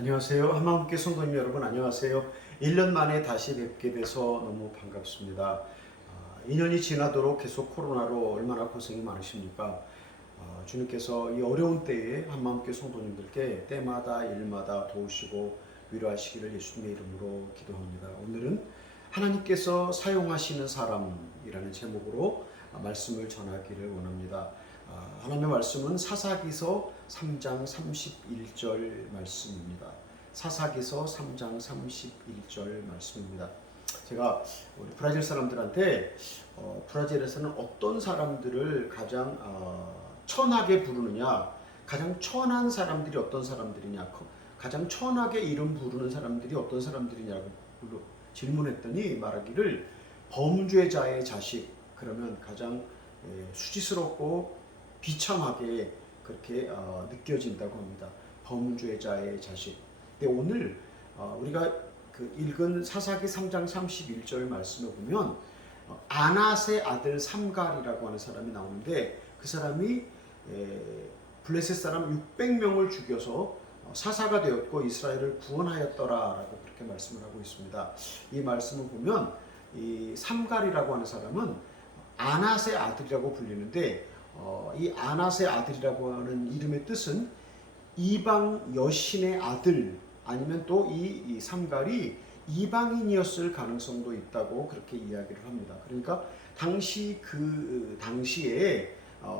안녕하세요. 한마음교회 성도님 여러분 안녕하세요. 1년 만에 다시 뵙게 돼서 너무 반갑습니다. 2년이 지나도록 계속 코로나로 얼마나 고생이 많으십니까? 주님께서 이 어려운 때에 한마음교회 성도님들께 때마다 일마다 도우시고 위로하시기를 예수님의 이름으로 기도합니다. 오늘은 하나님께서 사용하시는 사람이라는 제목으로 말씀을 전하기를 원합니다. 하나님의 말씀은 사사기서 3장 31절 말씀입니다. 사사기서 3장 31절 말씀입니다. 제가 우리 브라질 사람들한테 브라질에서는 어떤 사람들을 가장 천하게 부르느냐, 가장 천한 사람들이 어떤 사람들이냐, 가장 천하게 이름 부르는 사람들이 어떤 사람들이냐고 질문했더니 말하기를 범죄자의 자식, 그러면 가장 수치스럽고 비참하게 그렇게 느껴진다고 합니다. 범죄자의 자식. 근데 오늘 우리가 읽은 사사기 3장 31절 말씀에 보면 아낫의 아들 삼갈이라고 하는 사람이 나오는데 그 사람이 블레셋 사람 600명을 죽여서 사사가 되었고 이스라엘을 구원하였더라라고 그렇게 말씀을 하고 있습니다. 이 말씀을 보면 이 삼갈이라고 하는 사람은 아낫의 아들이라고 불리는데 이 아낫의 아들이라고 하는 이름의 뜻은 이방 여신의 아들, 아니면 또 이 삼갈이 이방인이었을 가능성도 있다고 그렇게 이야기를 합니다. 그러니까 당시에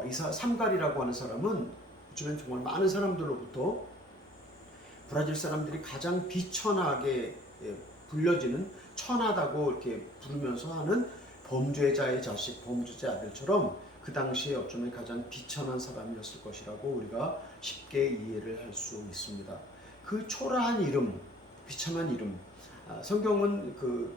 이 삼갈이라고 하는 사람은 요즘엔 정말 많은 사람들로부터 브라질 사람들이 가장 비천하게 불려지는 천하다고 이렇게 부르면서 하는 범죄자의 자식, 범죄자의 아들처럼 그 당시에 어쩌면 가장 비천한 사람이었을 것이라고 우리가 쉽게 이해를 할 수 있습니다. 그 초라한 이름, 비참한 이름, 성경은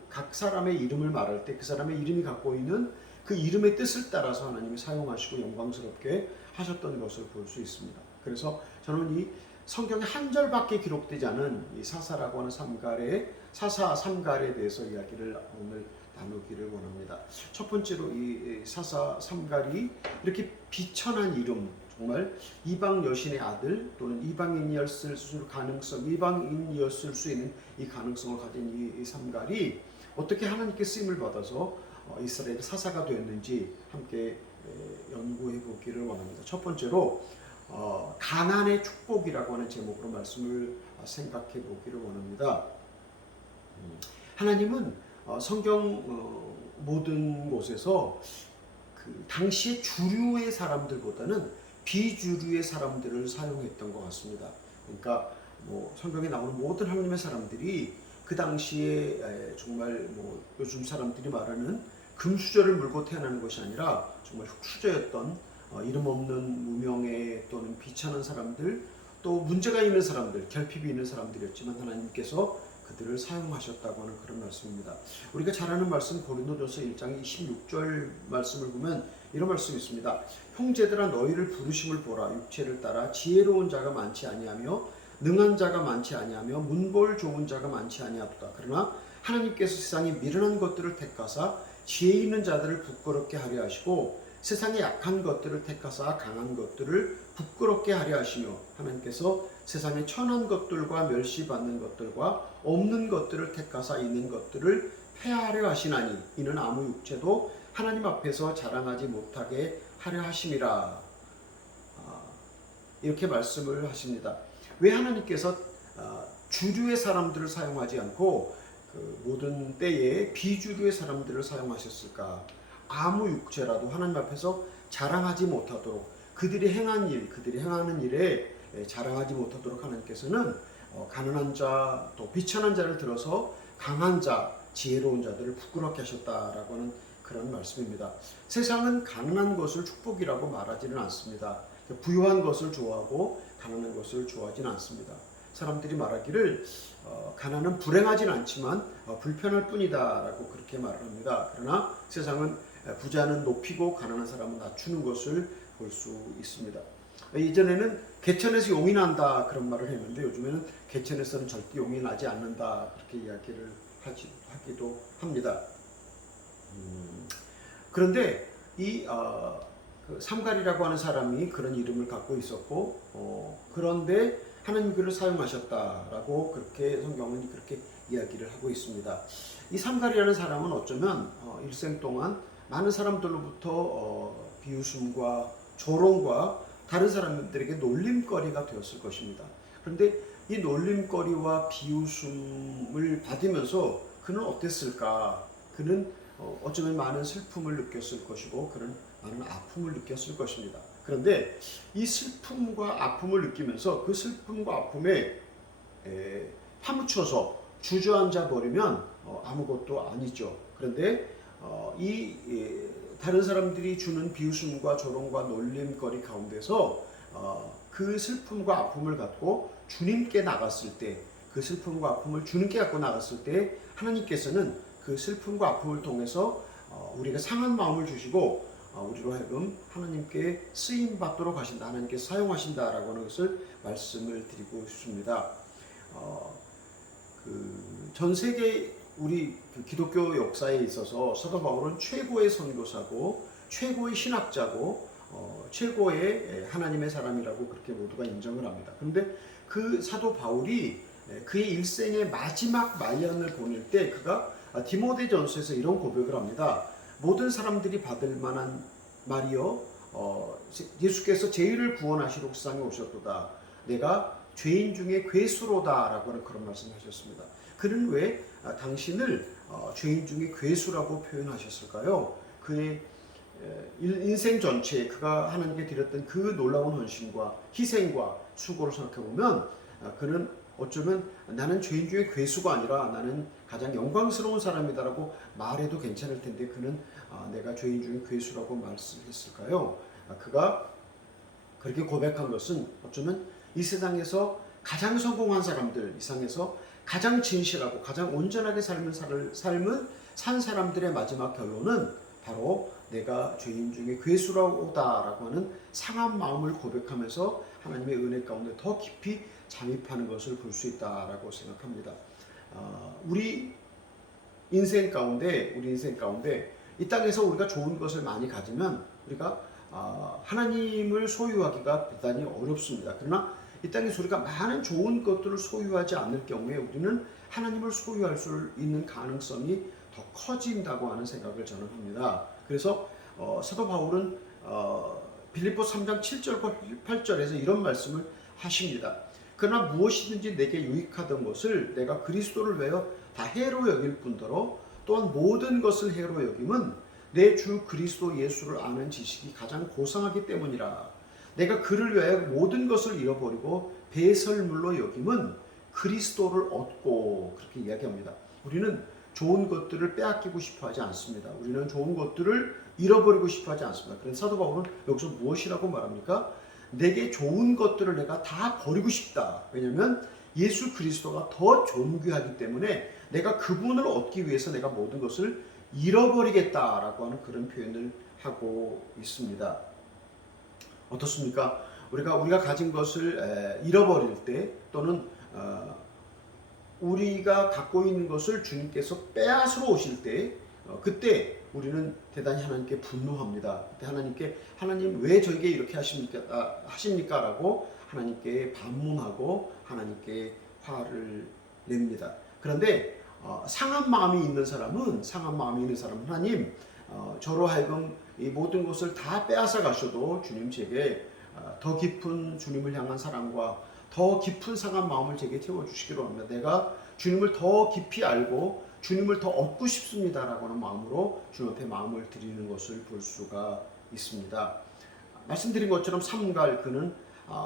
각 사람의 이름을 말할 때 그 사람의 이름이 갖고 있는 그 이름의 뜻을 따라서 하나님이 사용하시고 영광스럽게 하셨던 것을 볼 수 있습니다. 그래서 저는 이 성경에 한 절밖에 기록되지 않은 이 사사라고 하는 사사 삼갈에 대해서 이야기를 오늘 나누기를 원합니다. 첫 번째로 이 사사 삼갈이 이렇게 비천한 이름, 정말 이방 여신의 아들 또는 이방인이었을 수 있는 이 가능성을 가진 이 삼갈이 어떻게 하나님께 쓰임을 받아서 이스라엘의 사사가 되었는지 함께 연구해 보기를 원합니다. 첫 번째로 가난의 축복이라고 하는 제목으로 말씀을 생각해 보기를 원합니다. 하나님은 성경 모든 곳에서 그 당시의 주류의 사람들보다는 비주류의 사람들을 사용했던 것 같습니다. 그러니까 성경에 나오는 모든 하나님의 사람들이 그 당시에 정말 요즘 사람들이 말하는 금수저를 물고 태어나는 것이 아니라 정말 흙수저였던 이름 없는 무명의 또는 비천한 사람들, 또 문제가 있는 사람들, 결핍이 있는 사람들이었지만 하나님께서 그들을 사용하셨다고 하는 그런 말씀입니다. 우리가 잘 아는 말씀 고린도전서 1장 26절 말씀을 보면 이런 말씀이 있습니다. 형제들아 너희를 부르심을 보라. 육체를 따라 지혜로운 자가 많지 아니하며 능한 자가 많지 아니하며 문벌 좋은 자가 많지 아니하도다. 그러나 하나님께서 세상에 미련한 것들을 택하사 지혜 있는 자들을 부끄럽게 하려 하시고 세상에 약한 것들을 택하사 강한 것들을 부끄럽게 하려 하시며 하나님께서 세상에 천한 것들과 멸시받는 것들과 없는 것들을 택하사 있는 것들을 폐하려 하시나니 이는 아무 육체도 하나님 앞에서 자랑하지 못하게 하려 하심이라. 이렇게 말씀을 하십니다. 왜 하나님께서 주류의 사람들을 사용하지 않고 모든 때에 비주류의 사람들을 사용하셨을까? 아무 육체라도 하나님 앞에서 자랑하지 못하도록 그들이 행하는 일에 자랑하지 못하도록 하나님께서는 가난한 자, 또 비천한 자를 들어서 강한 자, 지혜로운 자들을 부끄럽게 하셨다라고 하는 그런 말씀입니다. 세상은 가난한 것을 축복이라고 말하지는 않습니다. 부유한 것을 좋아하고 가난한 것을 좋아하지는 않습니다. 사람들이 말하기를 가난은 불행하진 않지만 불편할 뿐이다라고 그렇게 말을 합니다. 그러나 세상은 부자는 높이고 가난한 사람은 낮추는 것을 볼 수 있습니다. 이전에는 개천에서 용이 난다 그런 말을 했는데 요즘에는 개천에서는 절대 용이 나지 않는다 그렇게 이야기를 하기도 합니다. 그런데 이 그 삼갈이라고 하는 사람이 그런 이름을 갖고 있었고, 그런데 하나님 그를 사용하셨다라고 그렇게 성경은 그렇게 이야기를 하고 있습니다. 이 삼갈이라는 사람은 어쩌면 일생 동안 많은 사람들로부터 비웃음과 조롱과 다른 사람들에게 놀림거리가 되었을 것입니다. 그런데 이 놀림거리와 비웃음을 받으면서 그는 어땠을까? 그는 어쩌면 많은 슬픔을 느꼈을 것이고 그는 많은 아픔을 느꼈을 것입니다. 그런데 이 슬픔과 아픔을 느끼면서 그 슬픔과 아픔에 파묻혀서 주저앉아 버리면 아무것도 아니죠. 그런데 다른 사람들이 주는 비웃음과 조롱과 놀림거리 가운데서 그 슬픔과 아픔을 갖고 주님께 나갔을 때, 그 슬픔과 아픔을 주님께 갖고 나갔을 때 하나님께서는 그 슬픔과 아픔을 통해서 우리가 상한 마음을 주시고 우리로 하여금 하나님께 쓰임 받도록 하신다, 하나님께 사용하신다라고 하는 것을 말씀을 드리고 싶습니다. 전 세계 우리 기독교 역사에 있어서 사도 바울은 최고의 선교사고 최고의 신학자고 최고의 하나님의 사람이라고 그렇게 모두가 인정을 합니다. 그런데 그 사도 바울이 그의 일생의 마지막 말년을 보낼 때 그가 디모데전서에서 이런 고백을 합니다. 모든 사람들이 받을 만한 말이요, 예수께서 죄인을 구원하시러 세상에 오셨도다. 내가 죄인 중에 괴수로다 라고 하는 그런 말씀을 하셨습니다. 그는 왜 당신을 죄인 중에 괴수라고 표현하셨을까요? 그의 인생 전체에 그가 하나님께 드렸던 그 놀라운 헌신과 희생과 수고를 생각해보면 그는 어쩌면 나는 죄인 중에 괴수가 아니라 나는 가장 영광스러운 사람이다라고 말해도 괜찮을 텐데 그는 내가 죄인 중에 괴수라고 말씀했을까요? 그가 그렇게 고백한 것은 어쩌면 이 세상에서 가장 성공한 사람들, 이 세상에서 가장 진실하고 가장 온전하게 산 사람들의 마지막 결론은 바로 내가 죄인 중에 괴수라고다라고 하는 상한 마음을 고백하면서 하나님의 은혜 가운데 더 깊이 잠입하는 것을 볼 수 있다라고 생각합니다. 우리 인생 가운데 이 땅에서 우리가 좋은 것을 많이 가지면 우리가 하나님을 소유하기가 대단히 어렵습니다. 그러나 이 땅에서 우리가 많은 좋은 것들을 소유하지 않을 경우에 우리는 하나님을 소유할 수 있는 가능성이 더 커진다고 하는 생각을 저는 합니다. 그래서 사도 바울은 빌립보 3장 7절과 8절에서 이런 말씀을 하십니다. 그러나 무엇이든지 내게 유익하던 것을 내가 그리스도를 위하여 다 해로 여길 뿐더러 또한 모든 것을 해로 여김은 내 주 그리스도 예수를 아는 지식이 가장 고상하기 때문이라. 내가 그를 위하여 모든 것을 잃어버리고 배설물로 여김은 그리스도를 얻고, 그렇게 이야기합니다. 우리는 좋은 것들을 빼앗기고 싶어 하지 않습니다. 우리는 좋은 것들을 잃어버리고 싶어 하지 않습니다. 그래서 사도 바울은 여기서 무엇이라고 말합니까? 내게 좋은 것들을 내가 다 버리고 싶다. 왜냐하면 예수 그리스도가 더 존귀하기 때문에 내가 그분을 얻기 위해서 내가 모든 것을 잃어버리겠다라고 하는 그런 표현을 하고 있습니다. 어떻습니까? 우리가 가진 것을 잃어버릴 때, 또는 우리가 갖고 있는 것을 주님께서 빼앗으러 오실 때, 그때 우리는 대단히 하나님께 분노합니다. 그때 하나님 왜 저에게 이렇게 하십니까? 라고 하나님께 반문하고 하나님께 화를 냅니다. 그런데 상한 마음이 있는 사람은 하나님, 저로 하여금 이 모든 것을 다 빼앗아 가셔도 주님 제게 더 깊은 주님을 향한 사랑과 더 깊은 상한 마음을 제게 채워주시기로 합니다. 내가 주님을 더 깊이 알고 주님을 더 얻고 싶습니다라고 하는 마음으로 주님 앞에 마음을 드리는 것을 볼 수가 있습니다. 말씀드린 것처럼 삼갈, 그는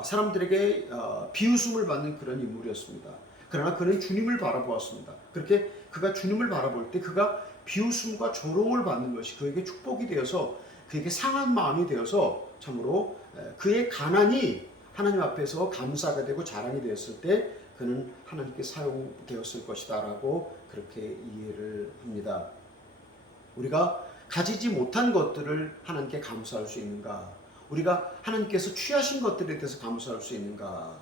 사람들에게 비웃음을 받는 그런 인물이었습니다. 그러나 그는 주님을 바라보았습니다. 그렇게 그가 주님을 바라볼 때 그가 비웃음과 조롱을 받는 것이 그에게 축복이 되어서, 그에게 상한 마음이 되어서 참으로 그의 가난이 하나님 앞에서 감사가 되고 자랑이 되었을 때 그는 하나님께 사용되었을 것이다 라고 그렇게 이해를 합니다. 우리가 가지지 못한 것들을 하나님께 감사할 수 있는가? 우리가 하나님께서 취하신 것들에 대해서 감사할 수 있는가?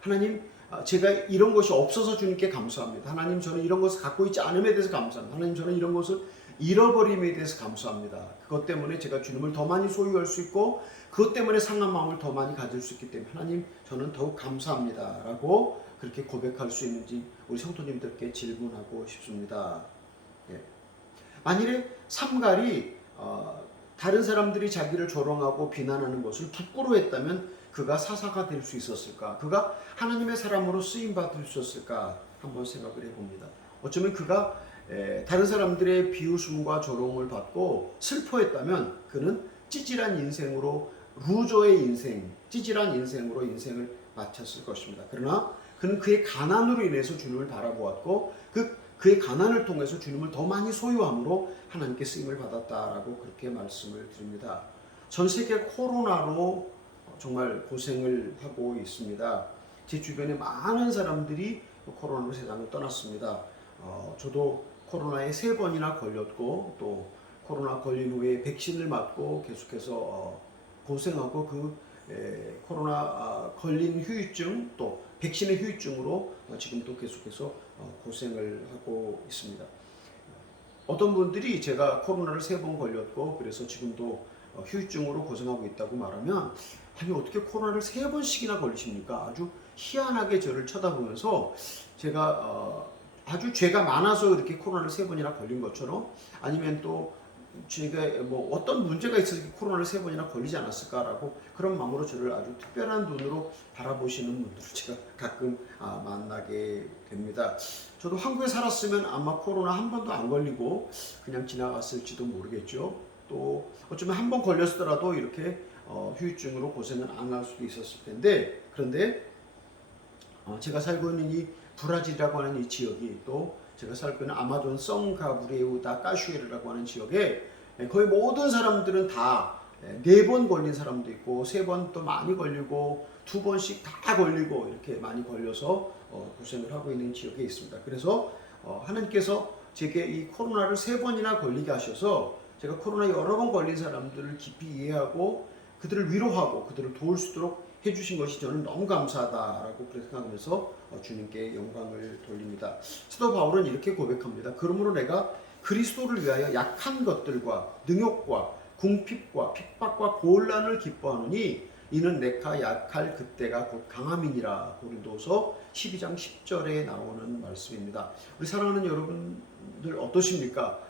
하나님, 제가 이런 것이 없어서 주님께 감사합니다. 하나님, 저는 이런 것을 갖고 있지 않음에 대해서 감사합니다. 하나님, 저는 이런 것을 잃어버림에 대해서 감사합니다. 그것 때문에 제가 주님을 더 많이 소유할 수 있고 그것 때문에 상한 마음을 더 많이 가질 수 있기 때문에 하나님 저는 더욱 감사합니다 라고 그렇게 고백할 수 있는지 우리 성도님들께 질문하고 싶습니다. 예. 만일에 삼갈이 다른 사람들이 자기를 조롱하고 비난하는 것을 부끄러워했다면 그가 사사가 될 수 있었을까? 그가 하나님의 사람으로 쓰임받을 수 있었을까? 한번 생각을 해봅니다. 어쩌면 그가 다른 사람들의 비웃음과 조롱을 받고 슬퍼했다면 그는 찌질한 인생으로 루저의 인생, 찌질한 인생으로 인생을 마쳤을 것입니다. 그러나 그는 그의 가난으로 인해서 주님을 바라보았고 그의 가난을 통해서 주님을 더 많이 소유함으로 하나님께 쓰임을 받았다라고 그렇게 말씀을 드립니다. 전 세계 코로나로 정말 고생을 하고 있습니다. 제 주변에 많은 사람들이 코로나로 세상을 떠났습니다. 저도 코로나에 3번이나 걸렸고 또 코로나 걸린 후에 백신을 맞고 계속해서 고생하고 코로나 걸린 후유증 또 백신의 후유증으로 지금도 계속해서 고생을 하고 있습니다. 어떤 분들이 제가 코로나를 3번 걸렸고 그래서 지금도 후유증으로 고생하고 있다고 말하면 아니 어떻게 코로나를 3번씩이나 걸리십니까? 아주 희한하게 저를 쳐다보면서 제가 아주 죄가 많아서 이렇게 코로나를 3번이나 걸린 것처럼 아니면 또 제가 뭐 어떤 문제가 있어서 코로나를 3번이나 걸리지 않았을까라고 그런 마음으로 저를 아주 특별한 눈으로 바라보시는 분들을 제가 가끔 만나게 됩니다. 저도 한국에 살았으면 아마 코로나 한 번도 안 걸리고 그냥 지나갔을지도 모르겠죠. 또 어쩌면 한 번 걸렸더라도 이렇게 후유증으로 고생은 안 할 수도 있었을 텐데 그런데 제가 살고 있는 이 브라질이라고 하는 이 지역이 또 제가 살고 있는 아마존 성가브레우다 까슈에르라고 하는 지역에 거의 모든 사람들은 다 4번 걸린 사람도 있고 3번 또 많이 걸리고 2번씩 다 걸리고 이렇게 많이 걸려서 고생을 하고 있는 지역에 있습니다. 그래서 하나님께서 제게 이 코로나를 3번이나 걸리게 하셔서 제가 코로나 여러 번 걸린 사람들을 깊이 이해하고 그들을 위로하고 그들을 도울 수 있도록 해주신 것이 저는 너무 감사하다라고 그렇게 생각하면서 주님께 영광을 돌립니다. 사도 바울은 이렇게 고백합니다. 그러므로 내가 그리스도를 위하여 약한 것들과 능욕과 궁핍과 핍박과 곤란을 기뻐하노니 이는 내가 약할 그때가 곧 강함이니라. 고린도서 12장 10절에 나오는 말씀입니다. 우리 사랑하는 여러분들 어떠십니까?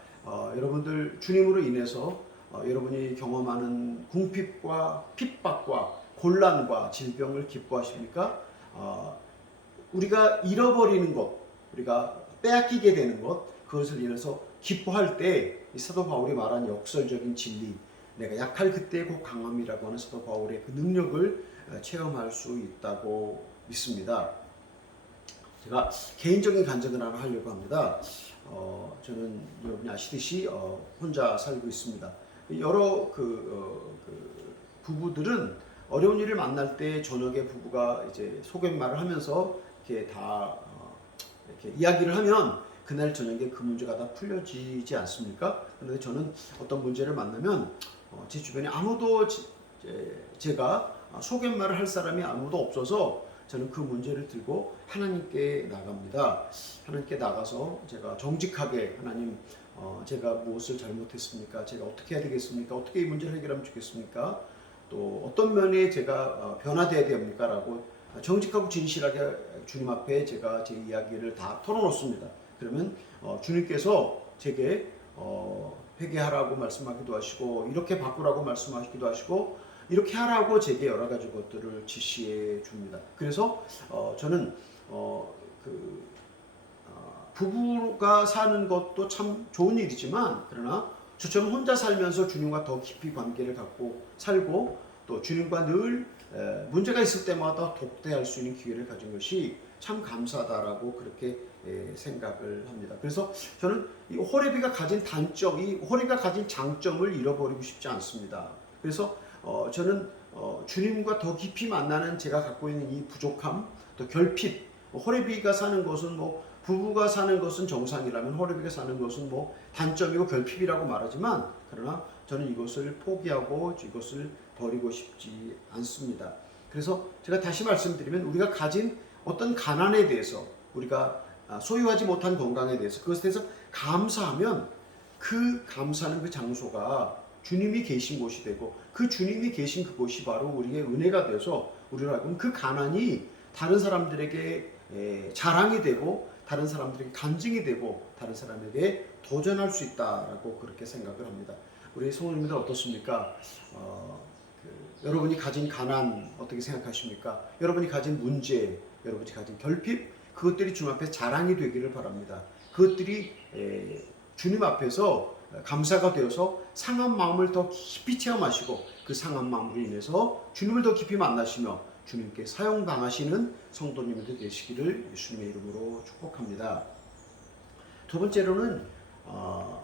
여러분들 주님으로 인해서 여러분이 경험하는 궁핍과 핍박과 곤란과 질병을 기뻐하십니까? 우리가 잃어버리는 것, 우리가 빼앗기게 되는 것, 그것을 인해서 기뻐할 때 이 사도 바울이 말한 역설적인 진리, 내가 약할 그때 곧 강함이라고 하는 사도 바울의 그 능력을 체험할 수 있다고 믿습니다. 제가 개인적인 간증을 하나 하려고 합니다. 저는 여러분이 아시듯이 혼자 살고 있습니다. 여러 부부들은 어려운 일을 만날 때 저녁에 부부가 이제 속갯말을 하면서 이렇게 다 이렇게 이야기를 하면 그날 저녁에 그 문제가 다 풀려지지 않습니까? 그런데 저는 어떤 문제를 만나면 제 주변에 아무도 제가 속갯말을 할 사람이 아무도 없어서 저는 그 문제를 들고 하나님께 나갑니다. 하나님께 나가서 제가 정직하게 하나님 제가 무엇을 잘못했습니까? 제가 어떻게 해야 되겠습니까? 어떻게 이 문제를 해결하면 좋겠습니까? 또 어떤 면에 제가 변화되어야 됩니까? 라고 정직하고 진실하게 주님 앞에 제가 제 이야기를 다 털어놓습니다. 그러면 주님께서 제게 회개하라고 말씀하기도 하시고 이렇게 바꾸라고 말씀하시기도 하시고 이렇게 하라고 제게 여러 가지 것들을 지시해 줍니다. 그래서 저는 부부가 사는 것도 참 좋은 일이지만 그러나 저처럼 혼자 살면서 주님과 더 깊이 관계를 갖고 살고 또 주님과 늘 문제가 있을 때마다 독대할 수 있는 기회를 가진 것이 참 감사하다라고 그렇게 생각을 합니다. 그래서 저는 이 호레비가 가진 단점, 이 호레비가 가진 장점을 잃어버리고 싶지 않습니다. 그래서 저는 주님과 더 깊이 만나는 제가 갖고 있는 이 부족함, 또 결핍, 호레비가 사는 것은 부부가 사는 것은 정상이라면 호레비가 사는 것은 단점이고 결핍이라고 말하지만 그러나 저는 이것을 포기하고 이것을 버리고 싶지 않습니다. 그래서 제가 다시 말씀드리면 우리가 가진 어떤 가난에 대해서 우리가 소유하지 못한 건강에 대해서 그것에 대해서 감사하면 그 감사하는 그 장소가 주님이 계신 곳이 되고 그 주님이 계신 그곳이 바로 우리의 은혜가 되어서 우리로 하여금 그 가난이 다른 사람들에게 자랑이 되고 다른 사람들에게 간증이 되고 다른 사람에게 도전할 수 있다라고 그렇게 생각을 합니다. 우리 성도님들 어떻습니까? 여러분이 가진 가난 어떻게 생각하십니까? 여러분이 가진 문제, 여러분이 가진 결핍, 그것들이 주님 앞에 자랑이 되기를 바랍니다. 그것들이 주님 앞에서 감사가 되어서 상한 마음을 더 깊이 체험하시고 그 상한 마음으로 인해서 주님을 더 깊이 만나시며 주님께 사용당하시는 성도님들 되시기를 예수님의 이름으로 축복합니다. 두 번째로는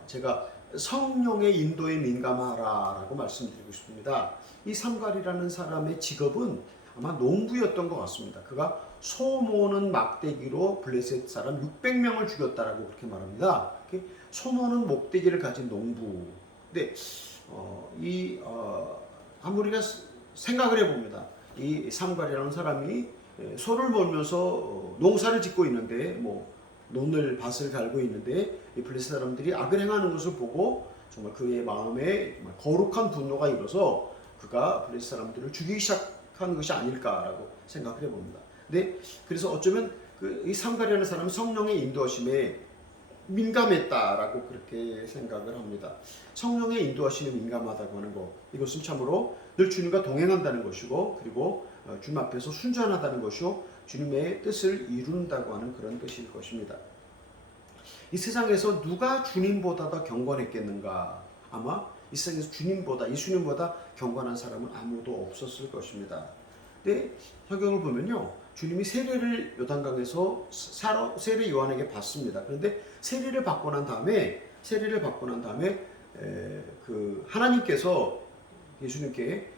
제가 성령의 인도에 민감하라라고 말씀드리고 싶습니다. 이 삼갈이라는 사람의 직업은 아마 농부였던 것 같습니다. 그가 소 모는 막대기로 블레셋 사람 600명을 죽였다라고 그렇게 말합니다. 소 모는 목대기를 가진 농부. 근데 한번 우리가 생각을 해봅니다. 이 삼갈이라는 사람이 소를 몰면서 농사를 짓고 있는데 논을 밭을 갈고 있는데 이 블레셋 사람들이 악을 행하는 것을 보고 정말 그의 마음에 거룩한 분노가 일어서 그가 블레셋 사람들을 죽이기 시작하는 것이 아닐까라고 생각을 해봅니다. 네, 그래서 어쩌면 이 삼갈이라는 사람은 성령의 인도하심에 민감했다라고 그렇게 생각을 합니다. 성령의 인도하심에 민감하다고 하는 것, 이것은 참으로 늘 주님과 동행한다는 것이고 그리고 주님 앞에서 순전하다는 것이요 주님의 뜻을 이룬다고 하는 그런 뜻일 것입니다. 이 세상에서 누가 주님보다 더 경건했겠는가? 아마 이 세상에서 예수님보다 경건한 사람은 아무도 없었을 것입니다. 근데 성경을 보면요, 주님이 세례를 요단강에서 세례 요한에게 받습니다. 그런데 세례를 받고 난 다음에 하나님께서 예수님께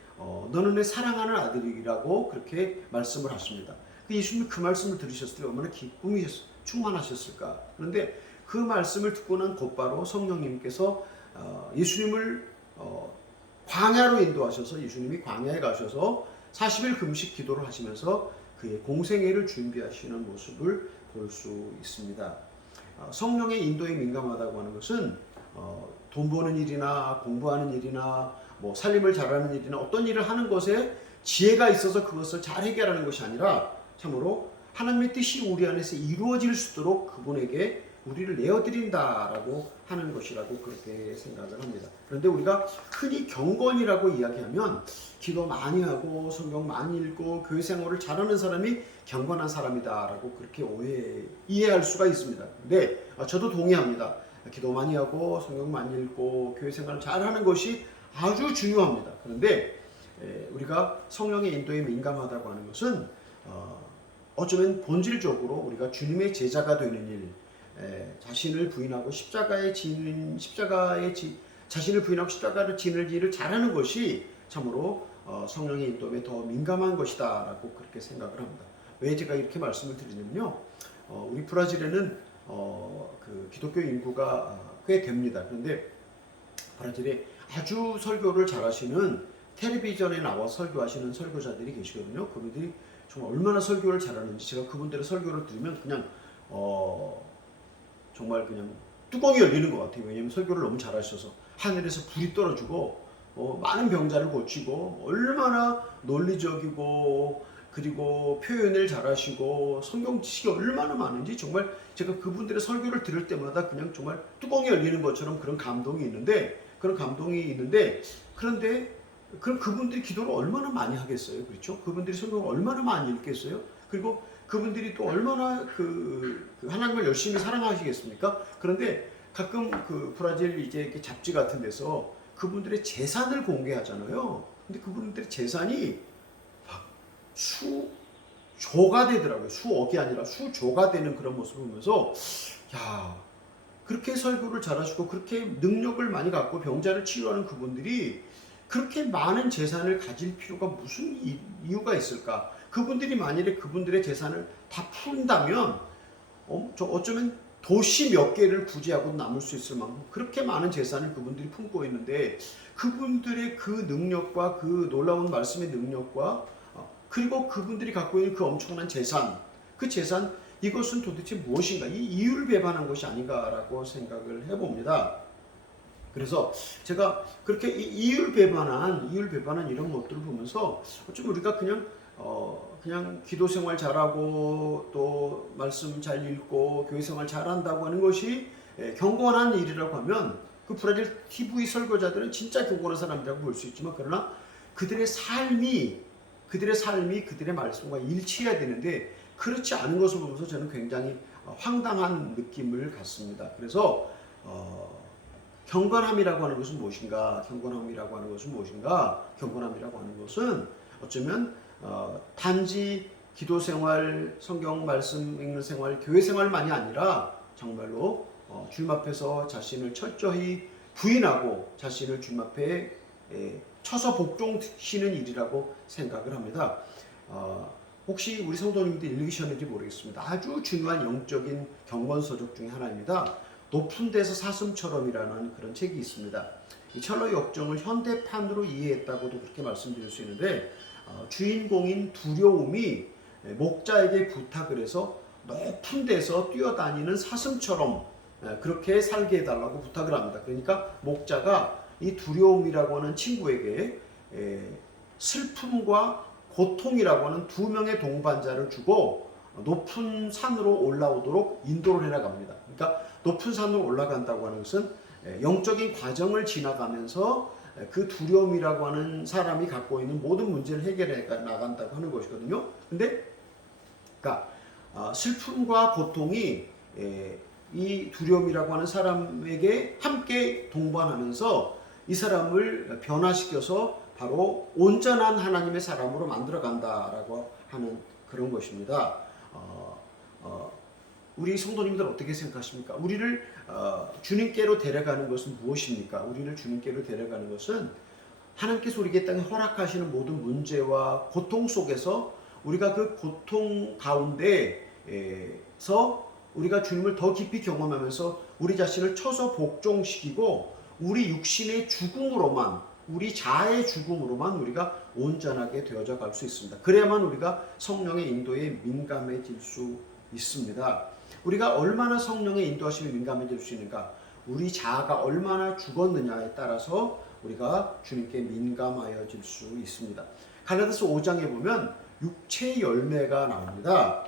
너는 내 사랑하는 아들이라고 그렇게 말씀을 하십니다. 예수님이 그 말씀을 들으셨을 때 얼마나 기쁨이 충만하셨을까. 그런데 그 말씀을 듣고 난 곧바로 성령님께서 예수님을 광야로 인도하셔서 예수님이 광야에 가셔서 40일 금식 기도를 하시면서 그의 공생애를 준비하시는 모습을 볼 수 있습니다. 성령의 인도에 민감하다고 하는 것은 돈 버는 일이나 공부하는 일이나 살림을 잘하는 일이나 어떤 일을 하는 것에 지혜가 있어서 그것을 잘 해결하는 것이 아니라 참으로 하나님의 뜻이 우리 안에서 이루어질 수 있도록 그분에게 우리를 내어드린다라고 하는 것이라고 그렇게 생각을 합니다. 그런데 우리가 흔히 경건이라고 이야기하면 기도 많이 하고 성경 많이 읽고 교회 생활을 잘하는 사람이 경건한 사람이다라고 그렇게 이해할 수가 있습니다. 근데 저도 동의합니다. 기도 많이 하고 성경 많이 읽고 교회 생활을 잘하는 것이 아주 중요합니다. 그런데 우리가 성령의 인도에 민감하다고 하는 것은 어쩌면 본질적으로 우리가 주님의 제자가 되는 일, 자신을 부인하고 자신을 부인하고 십자가를 지는 일을 잘하는 것이 참으로 성령의 인도에 더 민감한 것이다라고 그렇게 생각을 합니다. 왜 제가 이렇게 말씀을 드리냐면요, 우리 브라질에는 그 기독교 인구가 꽤 됩니다. 그런데 브라질에 아주 설교를 잘하시는 텔레비전에 나와 설교하시는 설교자들이 계시거든요. 그분들이 정말 얼마나 설교를 잘하는지 제가 그분들의 설교를 들으면 그냥 정말 그냥 뚜껑이 열리는 것 같아요. 왜냐하면 설교를 너무 잘하셔서 하늘에서 불이 떨어지고 많은 병자를 고치고 얼마나 논리적이고 그리고 표현을 잘하시고 성경 지식이 얼마나 많은지 정말 제가 그분들의 설교를 들을 때마다 그냥 정말 뚜껑이 열리는 것처럼 그런 감동이 있는데 그런데 그럼 그분들이 기도를 얼마나 많이 하겠어요, 그렇죠? 그분들이 성경을 얼마나 많이 읽겠어요? 그리고 그분들이 또 얼마나 그 하나님을 열심히 사랑하시겠습니까? 그런데 가끔 그 브라질 이렇게 잡지 같은 데서 그분들의 재산을 공개하잖아요. 근데 그분들의 재산이 막 수조가 되더라고요. 수억이 아니라 수조가 되는 그런 모습을 보면서 야, 그렇게 설교를 잘하시고 그렇게 능력을 많이 갖고 병자를 치료하는 그분들이 그렇게 많은 재산을 가질 필요가 무슨 이유가 있을까? 그분들이 만일에 그분들의 재산을 다 푼다면 어쩌면 도시 몇 개를 구제하고 남을 수 있을 만큼 그렇게 많은 재산을 그분들이 품고 있는데 그분들의 그 능력과 그 놀라운 말씀의 능력과 그리고 그분들이 갖고 있는 그 엄청난 재산, 그 재산 이것은 도대체 무엇인가? 이 이유를 배반한 것이 아닌가라고 생각을 해봅니다. 그래서 제가 그렇게 이율배반한 이런 것들을 보면서 어쩌면 우리가 그냥 기도 생활 잘하고 또 말씀 잘 읽고 교회 생활 잘한다고 하는 것이 경건한 일이라고 하면 그 브라질 TV 설교자들은 진짜 경건한 사람이라고 볼 수 있지만, 그러나 그들의 삶이 그들의 말씀과 일치해야 되는데 그렇지 않은 것을 보면서 저는 굉장히 황당한 느낌을 갖습니다. 그래서 경건함이라고 하는 것은 무엇인가? 경건함이라고 하는 것은 어쩌면 단지 기도 생활, 성경 말씀 읽는 생활, 교회 생활만이 아니라 정말로 주님 앞에서 자신을 철저히 부인하고 자신을 주님 앞에 쳐서 복종시는 일이라고 생각을 합니다. 혹시 우리 성도님들 읽으셨는지 모르겠습니다. 아주 중요한 영적인 경건서적 중에 하나입니다. 높은 데서 사슴처럼이라는 그런 책이 있습니다. 이 철러 역정을 현대판으로 이해했다고도 그렇게 말씀드릴 수 있는데, 주인공인 두려움이 목자에게 부탁을 해서 높은 데서 뛰어다니는 사슴처럼 그렇게 살게 해달라고 부탁을 합니다. 그러니까 목자가 이 두려움이라고 하는 친구에게 슬픔과 고통이라고 하는 두 명의 동반자를 주고 높은 산으로 올라오도록 인도를 해나갑니다. 그러니까 높은 산으로 올라간다고 하는 것은 영적인 과정을 지나가면서 그 두려움이라고 하는 사람이 갖고 있는 모든 문제를 해결해 나간다고 하는 것이거든요. 근데 그러니까 슬픔과 고통이 이 두려움이라고 하는 사람에게 함께 동반하면서 이 사람을 변화시켜서 바로 온전한 하나님의 사람으로 만들어 간다라고 하는 그런 것입니다. 우리 성도님들 어떻게 생각하십니까? 우리를 주님께로 데려가는 것은 무엇입니까? 우리를 주님께로 데려가는 것은 하나님께서 우리에게 땅에 허락하시는 모든 문제와 고통 속에서 우리가 그 고통 가운데서 우리가 주님을 더 깊이 경험하면서 우리 자신을 쳐서 복종시키고 우리 육신의 죽음으로만, 우리 자아의 죽음으로만 우리가 온전하게 되어져 갈 수 있습니다. 그래야만 우리가 성령의 인도에 민감해질 수 있습니다. 우리가 얼마나 성령의 인도하심에 민감해질 수 있는가? 우리 자아가 얼마나 죽었느냐에 따라서 우리가 주님께 민감하여질 수 있습니다. 갈라디아서 5장에 보면 육체의 열매가 나옵니다.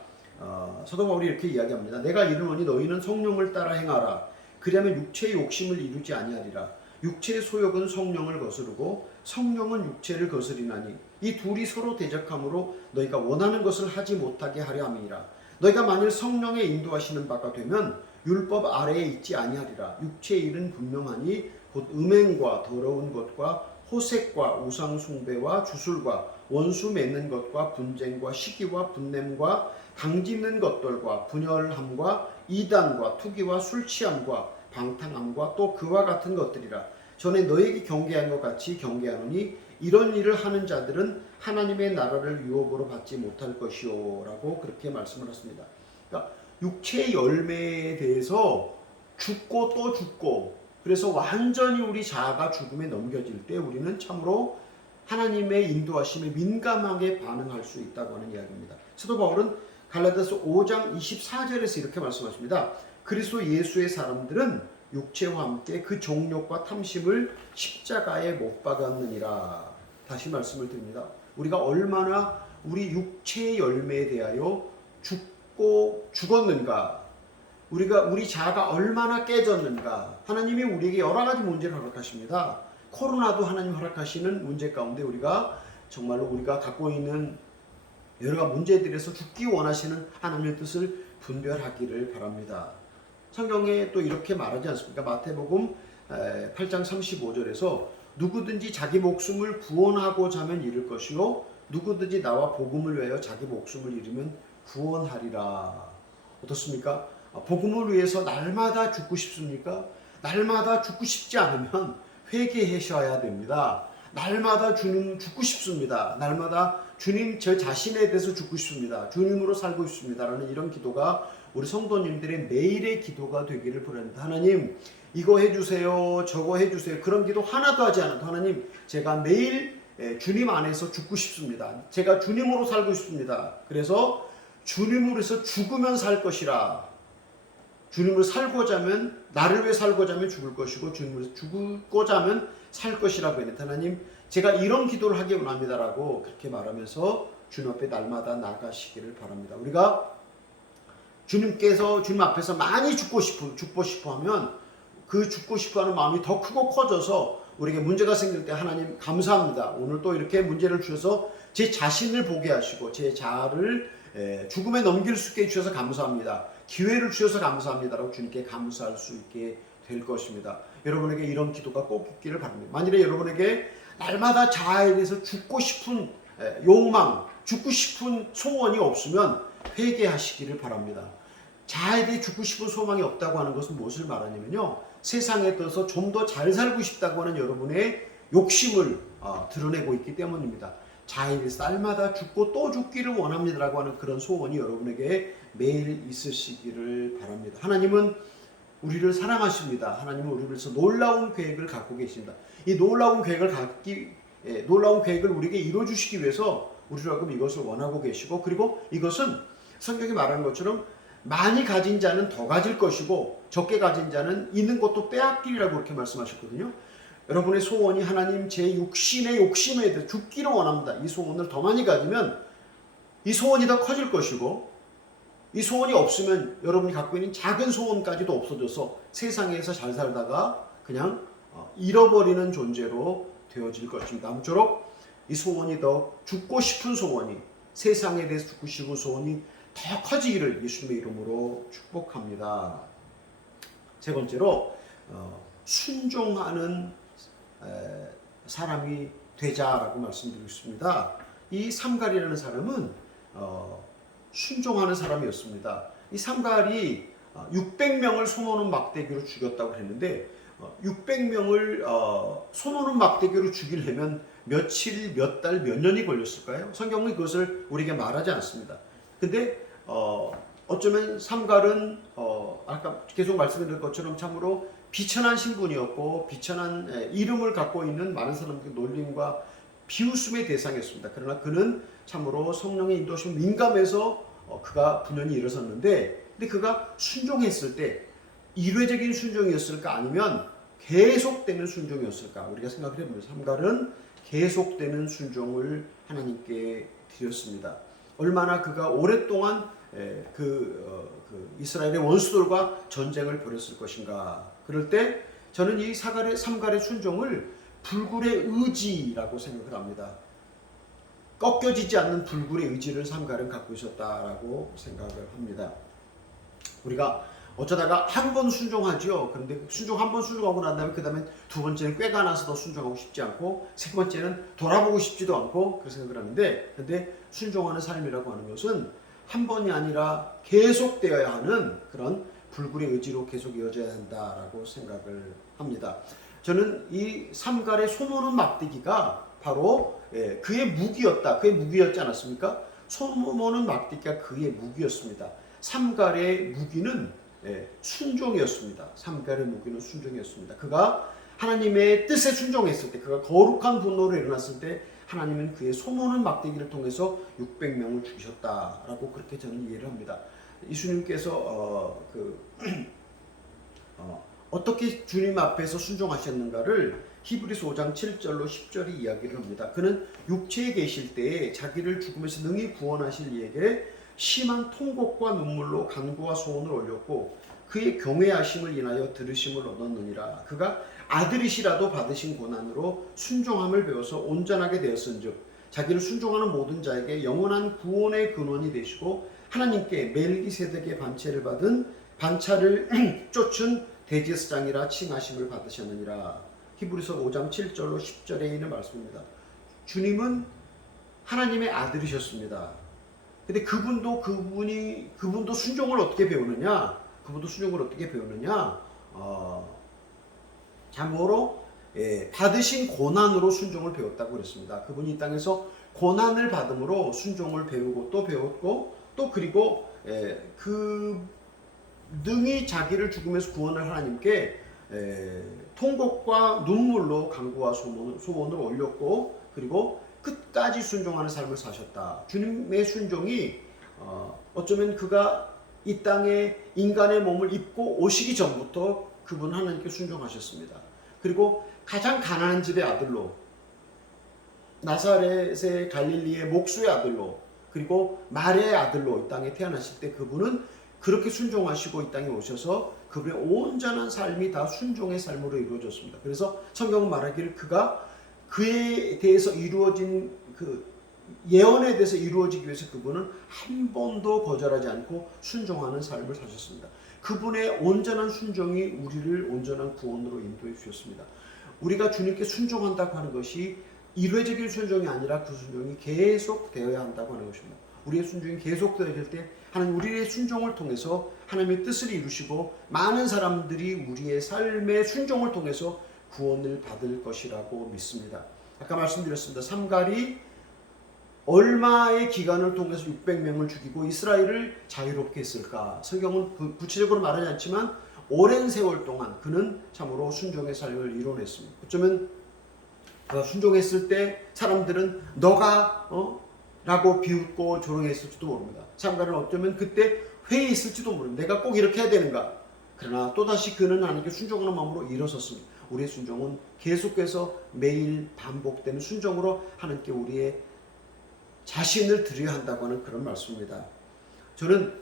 사도 바울이 이렇게 이야기합니다. 내가 이르노니 너희는 성령을 따라 행하라. 그리하면 육체의 욕심을 이루지 아니하리라. 육체의 소욕은 성령을 거스르고 성령은 육체를 거스리나니 이 둘이 서로 대적함으로 너희가 원하는 것을 하지 못하게 하려 함이니라. 너희가 만일 성령의 인도하시는 바가 되면 율법 아래에 있지 아니하리라. 육체의 일은 분명하니 곧 음행과 더러운 것과 호색과 우상 숭배와 주술과 원수 맺는 것과 분쟁과 시기와 분냄과 당짓는 것들과 분열함과 이단과 투기와 술 취함과 방탕함과 또 그와 같은 것들이라. 전에 너에게 경계한 것 같이 경계하노니 이런 일을 하는 자들은 하나님의 나라를 유업으로 받지 못할 것이요 라고 그렇게 말씀을 했습니다. 그러니까 육체의 열매에 대해서 죽고 또 죽고, 그래서 완전히 우리 자아가 죽음에 넘겨질 때 우리는 참으로 하나님의 인도하심에 민감하게 반응할 수 있다고 하는 이야기입니다. 사도 바울은 갈라디아서 5장 24절에서 이렇게 말씀하십니다. 그리스도 예수의 사람들은 육체와 함께 그 정욕과 탐심을 십자가에 못 박았느니라. 다시 말씀을 드립니다. 우리가 얼마나 우리 육체의 열매에 대하여 죽고 죽었는가, 우리 자아가 얼마나 깨졌는가. 하나님이 우리에게 여러 가지 문제를 허락하십니다. 코로나도 하나님 허락하시는 문제 가운데 우리가 정말로 우리가 갖고 있는 여러 가지 문제들에서 죽기 원하시는 하나님의 뜻을 분별하기를 바랍니다. 성경에 또 이렇게 말하지 않습니까? 마태복음 8장 35절에서 누구든지 자기 목숨을 구원하고자 하면 잃을 것이요 누구든지 나와 복음을 위하여 자기 목숨을 잃으면 구원하리라. 어떻습니까? 복음을 위해서 날마다 죽고 싶습니까? 날마다 죽고 싶지 않으면 회개하셔야 됩니다. 날마다 주님 죽고 싶습니다. 날마다 주님 저 자신에 대해서 죽고 싶습니다. 주님으로 살고 싶습니다. 라는 이런 기도가 우리 성도님들의 매일의 기도가 되기를 바랍니다. 하나님 이거 해주세요, 저거 해주세요. 그런 기도 하나도 하지 않아도 하나님 제가 매일 주님 안에서 죽고 싶습니다. 제가 주님으로 살고 싶습니다. 그래서 주님으로 해서 죽으면 살 것이라. 주님을 살고자 하면, 나를 위해 살고자 하면 죽을 것이고 주님을 죽고자 하면 살 것이라고 했는데, 하나님 제가 이런 기도를 하기 원합니다라고 그렇게 말하면서 주님 앞에 날마다 나가시기를 바랍니다. 우리가 주님 앞에서 많이 죽고 싶어 하면 그 죽고 싶어 하는 마음이 더 크고 커져서 우리에게 문제가 생길 때 하나님 감사합니다. 오늘 또 이렇게 문제를 주셔서 제 자신을 보게 하시고 제 자아를 죽음에 넘길 수 있게 해주셔서 감사합니다. 기회를 주셔서 감사합니다라고 주님께 감사할 수 있게 될 것입니다. 여러분에게 이런 기도가 꼭 있기를 바랍니다. 만일에 여러분에게 날마다 자아에 대해서 죽고 싶은 욕망, 죽고 싶은 소원이 없으면 회개하시기를 바랍니다. 자아에 대해 죽고 싶은 소망이 없다고 하는 것은 무엇을 말하냐면요, 세상에 떠서 좀 더 잘 살고 싶다고 하는 여러분의 욕심을 드러내고 있기 때문입니다. 자아에 대해서 날마다 죽고 또 죽기를 원합니다라고 하는 그런 소원이 여러분에게 매일 있으시기를 바랍니다. 하나님은 우리를 사랑하십니다. 하나님은 우리를 위해서 놀라운 계획을 갖고 계십니다. 이 놀라운 계획을 우리에게 이루어주시기 위해서 우리로 하여금 이것을 원하고 계시고, 그리고 이것은 성경이 말하는 것처럼 많이 가진 자는 더 가질 것이고 적게 가진 자는 있는 것도 빼앗기리라고 그렇게 말씀하셨거든요. 여러분의 소원이 하나님 제 육신의 욕심에 대해 죽기를 원합니다. 이 소원을 더 많이 가지면 이 소원이 더 커질 것이고, 이 소원이 없으면 여러분이 갖고 있는 작은 소원까지도 없어져서 세상에서 잘 살다가 그냥 잃어버리는 존재로 되어질 것입니다. 아무쪼록 이 소원이 더 죽고 싶은 소원이, 세상에 대해서 죽고 싶은 소원이 더 커지기를 예수님의 이름으로 축복합니다. 세 번째로 순종하는 사람이 되자라고 말씀드리겠습니다. 이 삼갈이라는 사람은 순종하는 사람이었습니다. 이 삼갈이 600명을 손오는 막대기로 죽였다고 했는데 600명을 손오는 막대기로 죽이려면 며칠, 몇 달, 몇 년이 걸렸을까요? 성경은 그것을 우리에게 말하지 않습니다. 근데 어쩌면 삼갈은 아까 계속 말씀드린 것처럼 참으로 비천한 신분이었고 비천한 이름을 갖고 있는 많은 사람들의 놀림과 비웃음의 대상이었습니다. 그러나 그는 참으로 성령의 인도하심에 민감해서 그가 분연히 일어섰는데, 근데 그가 순종했을 때 일회적인 순종이었을까 아니면 계속되는 순종이었을까? 우리가 생각을 해보면 삼갈은 계속되는 순종을 하나님께 드렸습니다. 얼마나 그가 오랫동안 이스라엘의 원수들과 전쟁을 벌였을 것인가. 그럴 때 저는 이 삼갈의 순종을 불굴의 의지라고 생각을 합니다. 꺾여지지 않는 불굴의 의지를 삼갈은 갖고 있었다라고 생각을 합니다. 우리가 어쩌다가 한 번 순종하죠. 그런데 한 번 순종하고 난 다음에 그 다음에 두 번째는 꾀가 나서 더 순종하고 싶지 않고, 세 번째는 돌아보고 싶지도 않고 그렇게 생각을 하는데, 근데 순종하는 삶이라고 하는 것은 한 번이 아니라 계속되어야 하는 그런 불굴의 의지로 계속 이어져야 한다라고 생각을 합니다. 저는 이 삼갈의 손오는 막대기가 바로 그의 무기였다. 그의 무기였지 않았습니까? 손오는 막대기가 그의 무기였습니다. 삼갈의 무기는 순종이었습니다. 삼갈의 무기는 순종이었습니다. 그가 하나님의 뜻에 순종했을 때, 그가 거룩한 분노로 일어났을 때 하나님은 그의 손오는 막대기를 통해서 600명을 죽이셨다라고 그렇게 저는 이해를 합니다. 예수님께서 어떻게 주님 앞에서 순종하셨는가를 히브리서 5장 7절로 10절이 이야기를 합니다. 그는 육체에 계실 때에 자기를 죽음에서 능히 구원하실 이에게 심한 통곡과 눈물로 간구와 소원을 올렸고 그의 경외하심을 인하여 들으심을 얻었느니라. 그가 아들이시라도 받으신 고난으로 순종함을 배워서 온전하게 되었은즉 자기를 순종하는 모든 자에게 영원한 구원의 근원이 되시고 하나님께 멜기세덱의 반차를 쫓은 대제사장이라 칭하심을 받으셨느니라. 히브리서 5장 7절로 10절에 있는 말씀입니다. 주님은 하나님의 아들이셨습니다. 근데 그분도 순종을 어떻게 배우느냐? 참고로 받으신 고난으로 순종을 배웠다고 그랬습니다. 그분이 이 땅에서 고난을 받음으로 순종을 배우고 또 배웠고, 또 그리고 능히 자기를 죽음에서 구원을 하나님께 통곡과 눈물로 간구와 소원을 올렸고, 그리고 끝까지 순종하는 삶을 사셨다. 주님의 순종이 어쩌면 그가 이 땅에 인간의 몸을 입고 오시기 전부터 그분 하나님께 순종하셨습니다. 그리고 가장 가난한 집의 아들로, 나사렛의 갈릴리의 목수의 아들로, 그리고 마리아의 아들로 이 땅에 태어나실 때 그분은 그렇게 순종하시고 이 땅에 오셔서 그분의 온전한 삶이 다 순종의 삶으로 이루어졌습니다. 그래서 성경은 말하기를 그가 그에 대해서 이루어진 그 예언에 대해서 이루어지기 위해서 그분은 한 번도 거절하지 않고 순종하는 삶을 사셨습니다. 그분의 온전한 순종이 우리를 온전한 구원으로 인도해 주셨습니다. 우리가 주님께 순종한다고 하는 것이 일회적인 순종이 아니라 그 순종이 계속 되어야 한다고 하는 것입니다. 우리의 순종이 계속 되어야 될 때 하나님 우리의 순종을 통해서 하나님의 뜻을 이루시고 많은 사람들이 우리의 삶의 순종을 통해서 구원을 받을 것이라고 믿습니다. 아까 말씀드렸습니다. 삼갈이 얼마의 기간을 통해서 600명을 죽이고 이스라엘을 자유롭게 했을까? 성경은 구체적으로 말하지 않지만 오랜 세월 동안 그는 참으로 순종의 삶을 이뤄냈습니다. 어쩌면 순종했을 때 사람들은 너가 라고 비웃고 조롱했을지도 모릅니다. 삼갈은 어쩌면 그때 회의했을지도 모릅니다. 내가 꼭 이렇게 해야 되는가? 그러나 또다시 그는 하나님께 순종하는 마음으로 일어섰습니다. 우리의 순종은 계속해서 매일 반복되는 순종으로 하나님께 우리의 자신을 드려야 한다고 하는 그런 말씀입니다. 저는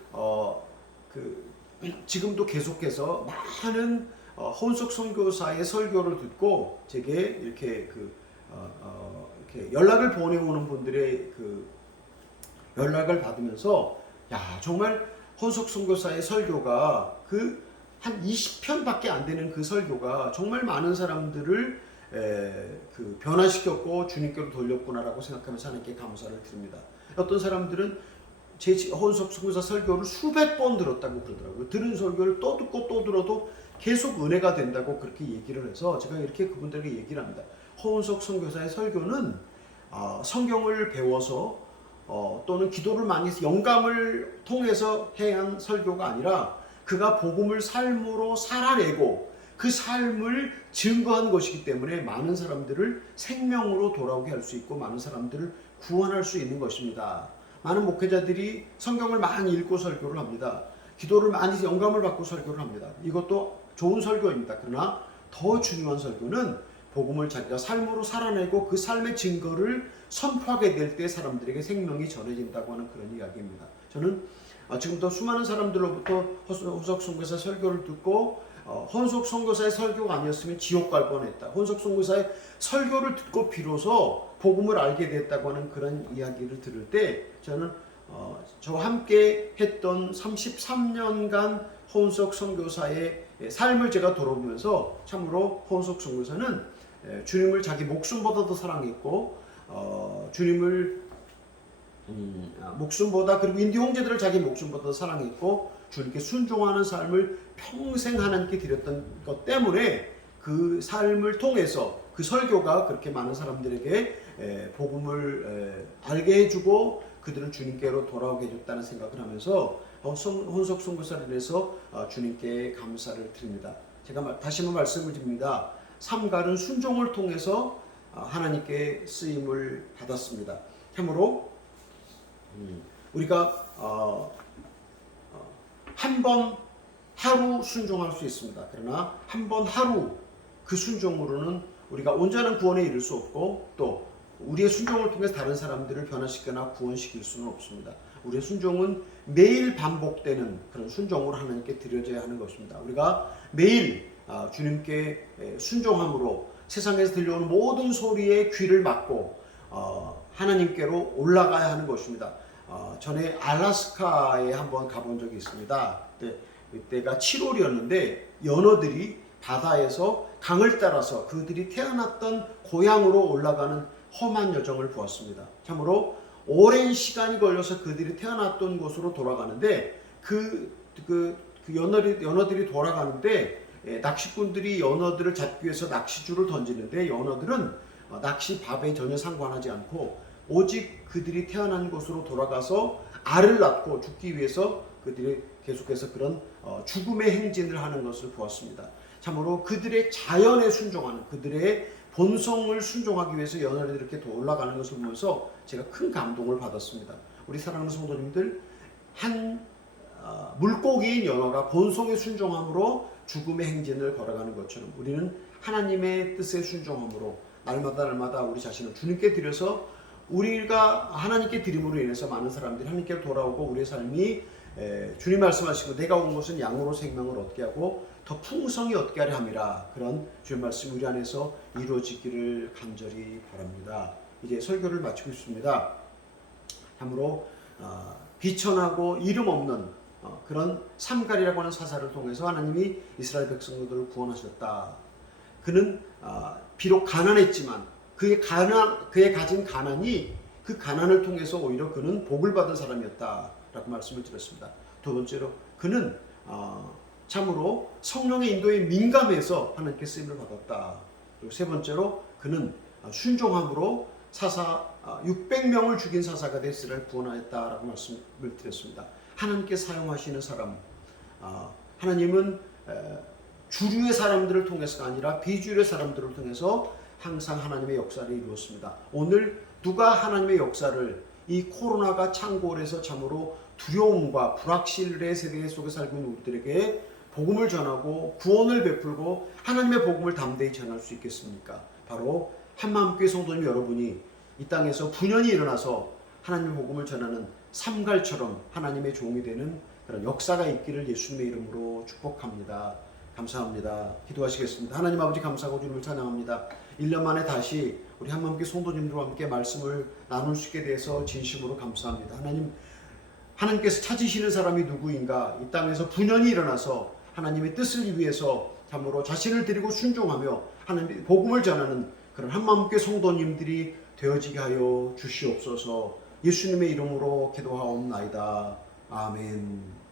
지금도 계속해서 많은 혼속 선교사의 설교를 듣고 제게 이렇게 이렇게 연락을 보내오는 분들의 그 연락을 받으면서 야 정말 혼속 선교사의 설교가 그 한 20편밖에 안 되는 그 설교가 정말 많은 사람들을 변화시켰고 주님께로 돌렸구나라고 생각하면서 하나님께 감사를 드립니다. 어떤 사람들은 제 혼속 선교사 설교를 수백 번 들었다고 그러더라고요. 들은 설교를 또 듣고 또 들어도 계속 은혜가 된다고 그렇게 얘기를 해서 제가 이렇게 그분들에게 얘기를 합니다. 혼속 선교사의 설교는 성경을 배워서 또는 기도를 많이 해서 영감을 통해서 해야 한 설교가 아니라 그가 복음을 삶으로 살아내고 그 삶을 증거한 것이기 때문에 많은 사람들을 생명으로 돌아오게 할 수 있고 많은 사람들을 구원할 수 있는 것입니다. 많은 목회자들이 성경을 많이 읽고 설교를 합니다. 기도를 많이 해서 영감을 받고 설교를 합니다. 이것도 좋은 설교입니다. 그러나 더 중요한 설교는 복음을 자기가 삶으로 살아내고 그 삶의 증거를 선포하게 될 때 사람들에게 생명이 전해진다고 하는 그런 이야기입니다. 저는 지금도 수많은 사람들로부터 혼속 선교사 설교를 듣고 혼속 선교사의 설교가 아니었으면 지옥 갈 뻔했다. 혼속 선교사의 설교를 듣고 비로소 복음을 알게 됐다고 하는 그런 이야기를 들을 때 저는 저와 함께 했던 33년간 혼속 선교사의 삶을 제가 돌아보면서 참으로 혼속 선교사는 주님을 자기 목숨보다도 사랑했고 주님을 목숨보다 그리고 인디 형제들을 자기 목숨보다 사랑했고 주님께 순종하는 삶을 평생 하나님께 드렸던 것 때문에 그 삶을 통해서 그 설교가 그렇게 많은 사람들에게 복음을 알게 해주고 그들을 주님께로 돌아오게 해줬다는 생각을 하면서 혼속 선교사를 위해서 주님께 감사를 드립니다. 제가 다시 한번 말씀을 드립니다. 삼갈은 순종을 통해서 하나님께 쓰임을 받았습니다. 참으로 우리가 한 번 하루 순종할 수 있습니다. 그러나 한 번 하루 그 순종으로는 우리가 온전한 구원에 이를 수 없고 또 우리의 순종을 통해서 다른 사람들을 변화시키거나 구원시킬 수는 없습니다. 우리의 순종은 매일 반복되는 그런 순종으로 하나님께 드려져야 하는 것입니다. 우리가 매일 주님께 순종함으로 세상에서 들려오는 모든 소리에 귀를 막고 하나님께로 올라가야 하는 것입니다. 전에 알래스카에 한번 가본 적이 있습니다. 그때가 7월이었는데 연어들이 바다에서 강을 따라서 그들이 태어났던 고향으로 올라가는 험한 여정을 보았습니다. 참으로 오랜 시간이 걸려서 그들이 태어났던 곳으로 돌아가는데 연어들이 돌아가는데 낚시꾼들이 연어들을 잡기 위해서 낚시줄을 던지는데 연어들은 낚시밥에 전혀 상관하지 않고 오직 그들이 태어난 곳으로 돌아가서 알을 낳고 죽기 위해서 그들이 계속해서 그런 죽음의 행진을 하는 것을 보았습니다. 참으로 그들의 자연에 순종하는 그들의 본성을 순종하기 위해서 연어들이 이렇게 올라가는 것을 보면서 제가 큰 감동을 받았습니다. 우리 사랑하는 성도님들 한 물고기인 연어가 본성의 순종함으로 죽음의 행진을 걸어가는 것처럼 우리는 하나님의 뜻에 순종함으로 날마다 우리 자신을 주님께 드려서 우리가 하나님께 드림으로 인해서 많은 사람들이 하나님께 돌아오고 우리의 삶이 주님 말씀하시고 내가 온 것은 양으로 생명을 얻게 하고 더 풍성히 얻게 하려 함이라. 그런 주님 말씀 우리 안에서 이루어지기를 간절히 바랍니다. 이제 설교를 마치고 있습니다. 참으로 비천하고 이름 없는 그런 삼갈이라고 하는 사사를 통해서 하나님이 이스라엘 백성들을 구원하셨다. 그는 비록 가난했지만 그의 가진 가난이 그 가난을 통해서 오히려 그는 복을 받은 사람이었다라고 말씀을 드렸습니다. 두 번째로 그는 참으로 성령의 인도에 민감해서 하나님께 쓰임을 받았다. 그리고 세 번째로 그는 순종함으로 사사 600명을 죽인 사사가 이스라엘을 구원하였다라고 말씀을 드렸습니다. 하나님께 사용하시는 사람, 하나님은 주류의 사람들을 통해서가 아니라 비주류의 사람들을 통해서 항상 하나님의 역사를 이루었습니다. 오늘 누가 하나님의 역사를 이 코로나가 창궐해서 참으로 두려움과 불확실의 세계 속에 살고 있는 우리들에게 복음을 전하고 구원을 베풀고 하나님의 복음을 담대히 전할 수 있겠습니까? 바로 한마음교회 성도님 여러분이 이 땅에서 분연히 일어나서 하나님의 복음을 전하는 삼갈처럼 하나님의 종이 되는 그런 역사가 있기를 예수님의 이름으로 축복합니다. 감사합니다. 기도하시겠습니다. 하나님 아버지 감사하고 주님을 찬양합니다. 1년 만에 다시 우리 한마음교회 성도님들과 함께 말씀을 나눌 수 있게 돼서 진심으로 감사합니다. 하나님께서 찾으시는 사람이 누구인가? 이 땅에서 분연히 일어나서 하나님의 뜻을 위해서 참으로 자신을 드리고 순종하며 하나님의 복음을 전하는 그런 한마음교회 성도님들이 되어지게 하여 주시옵소서. 예수님의 이름으로 기도하옵나이다. 아멘.